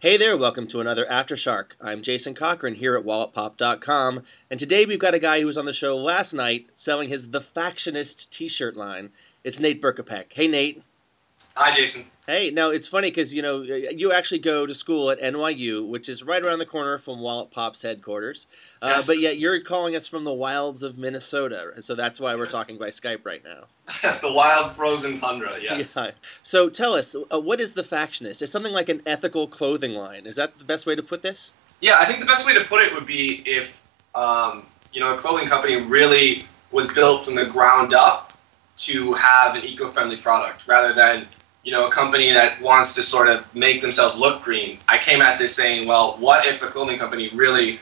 Hey there, welcome to another AfterShark. I'm Jason Cochran here at WalletPop.com, and today we've got a guy who was on the show last night selling his The Factionist t-shirt line. It's Nate Berkopec. Hey, Nate. Hi, Jason. Hey, now it's funny because, you know, you actually go to school at NYU, which is right around the corner from WalletPop's headquarters, Yes. but yet you're calling us from the wilds of Minnesota, and so that's why we're talking by Skype right now. The wild frozen tundra, yes. Yeah. So tell us, what is The Factionist? It's something like an ethical clothing line. Is that the best way to put this? Yeah, I think the best way to put it would be if, you know, a clothing company really was built from the ground up to have an eco-friendly product rather than, you know, a company that wants to sort of make themselves look green. I came at this saying, well, what if a clothing company really,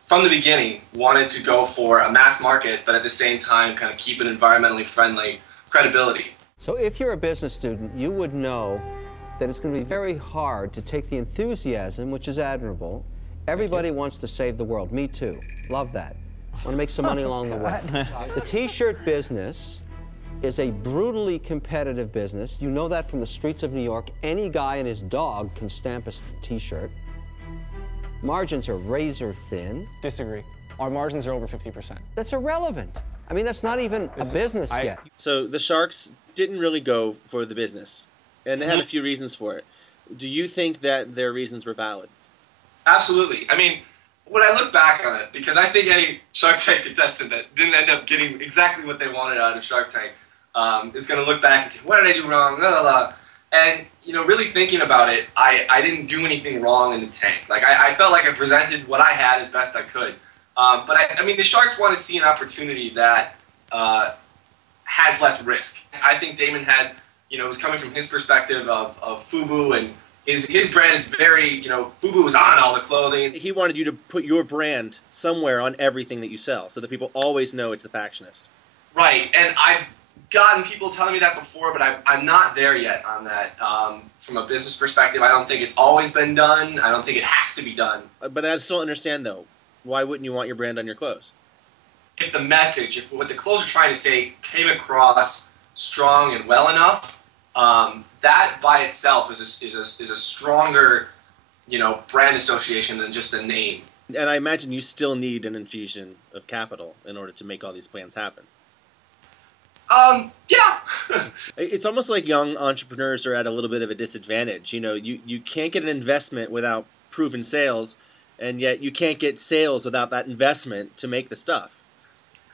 from the beginning, wanted to go for a mass market, but at the same time kind of keep an environmentally friendly credibility? So if you're a business student, you would know that it's going to be very hard to take the enthusiasm, which is admirable. Everybody wants to save the world. Me too. Love that. Want to make some money along the way. The t-shirt business is a brutally competitive business. You know that from the streets of New York. Any guy and his dog can stamp a t-shirt. Margins are razor thin. Disagree. Our margins are over 50%. That's irrelevant. I mean, that's not even a business yet. So the Sharks didn't really go for the business, and they had a few reasons for it. Do you think that their reasons were valid? Absolutely. I mean, when I look back on it, because I think any Shark Tank contestant that didn't end up getting exactly what they wanted out of Shark Tank is going to look back and say, what did I do wrong? Blah, blah, blah. And, you know, really thinking about it, I didn't do anything wrong in the tank. Like, I felt like I presented what I had as best I could. But, I mean, the Sharks want to see an opportunity that has less risk. I think Damon had, you know, was coming from his perspective of FUBU, and his brand is very, you know, FUBU was on all the clothing. He wanted you to put your brand somewhere on everything that you sell so that people always know it's the Factionist. Right, and I've gotten people telling me that before, but I'm not there yet on that. From a business perspective, I don't think it's always been done. I don't think it has to be done. But I still understand, though. Why wouldn't you want your brand on your clothes? If the message, if what the clothes are trying to say came across strong and well enough, that by itself is a stronger, you know, brand association than just a name. And I imagine you still need an infusion of capital in order to make all these plans happen. Yeah. It's almost like young entrepreneurs are at a little bit of a disadvantage. You know, you can't get an investment without proven sales, and yet you can't get sales without that investment to make the stuff.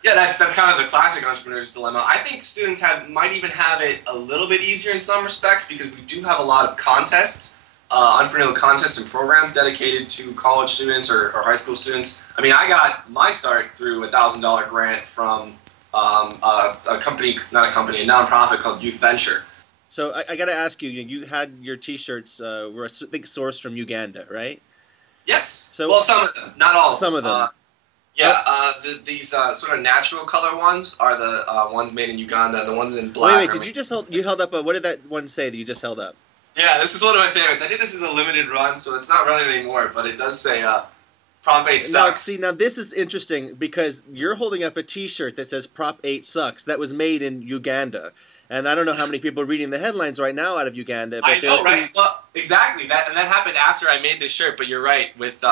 Yeah, that's kind of the classic entrepreneur's dilemma. I think students might even have it a little bit easier in some respects because we do have a lot of contests, entrepreneurial contests and programs dedicated to college students or high school students. I mean, I got my start through a $1,000 grant from a company, not a company, a nonprofit called Youth Venture. So I got to ask you, you had your T-shirts were, I think, sourced from Uganda, right? Yes. So, well, some of them, not all. Some of them. Yeah, these sort of natural color ones are the ones made in Uganda. The ones in black. Wait, did you just hold? You held up what did that one say that you just held up? Yeah, this is one of my favorites. I did this as a limited run, so it's not running anymore, but it does say Prop 8 sucks. Now, this is interesting because you're holding up a T-shirt that says Prop 8 sucks. That was made in Uganda. And I don't know how many people are reading the headlines right now out of Uganda. But I know, right? Well, exactly. That happened after I made this shirt, but you're right. With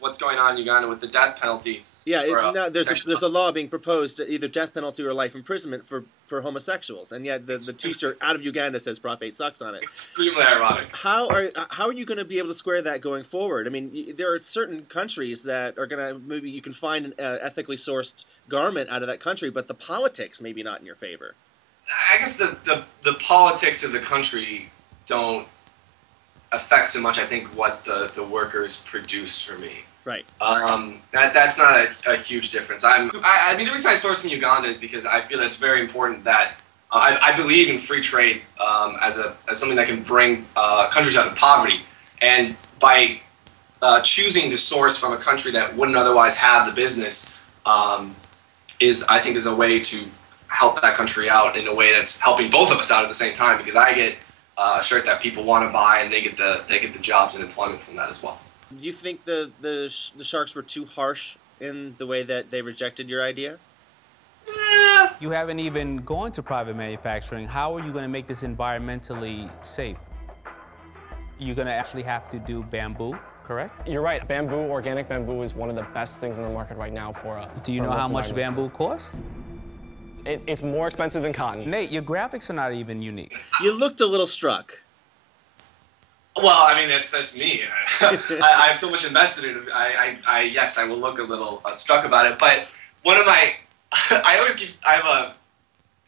what's going on in Uganda with the death penalty. Yeah, now there's a law being proposed, either death penalty or life imprisonment for homosexuals, and yet the T-shirt out of Uganda says Prop 8 sucks on it. Extremely ironic. How are you going to be able to square that going forward? I mean, there are certain countries that are going to, maybe you can find an ethically sourced garment out of that country, but the politics maybe not in your favor. I guess the politics of the country don't affect so much, I think, what the workers produce for me. Right. That's not a huge difference. I mean, the reason I source from Uganda is because I feel it's very important that I believe in free trade as something that can bring countries out of poverty. And by choosing to source from a country that wouldn't otherwise have the business I think is a way to help that country out in a way that's helping both of us out at the same time, because I get a shirt that people want to buy and they get the jobs and employment from that as well. Do you think the Sharks were too harsh in the way that they rejected your idea? You haven't even gone to private manufacturing. How are you going to make this environmentally safe? You're gonna actually have to do bamboo, correct? You're right. Bamboo, organic bamboo, is one of the best things in the market right now for. Do you know how much bamboo costs? It's more expensive than cotton. Nate, your graphics are not even unique. You looked a little struck. Well, I mean, that's me. I have so much invested in it. Yes, I will look a little struck about it. But one of my, I have a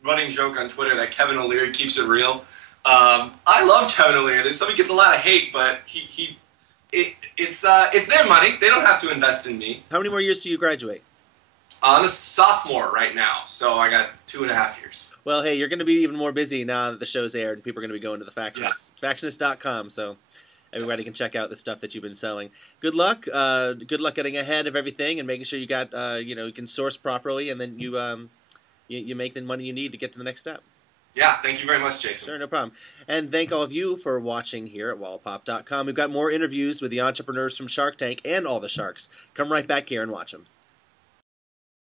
running joke on Twitter that Kevin O'Leary keeps it real. I love Kevin O'Leary. Somebody gets a lot of hate, but it's their money. They don't have to invest in me. How many more years do you graduate? I'm a sophomore right now, so I got 2.5 years. Well, hey, you're going to be even more busy now that the show's aired, and people are going to be going to the Factionist. Yeah. Factionist.com, so everybody can check out the stuff that you've been selling. Good luck. Good luck getting ahead of everything and making sure you got, you can source properly, and then you make the money you need to get to the next step. Yeah, thank you very much, Jason. Sure, no problem. And thank all of you for watching here at WalletPop.com. We've got more interviews with the entrepreneurs from Shark Tank and all the sharks. Come right back here and watch them.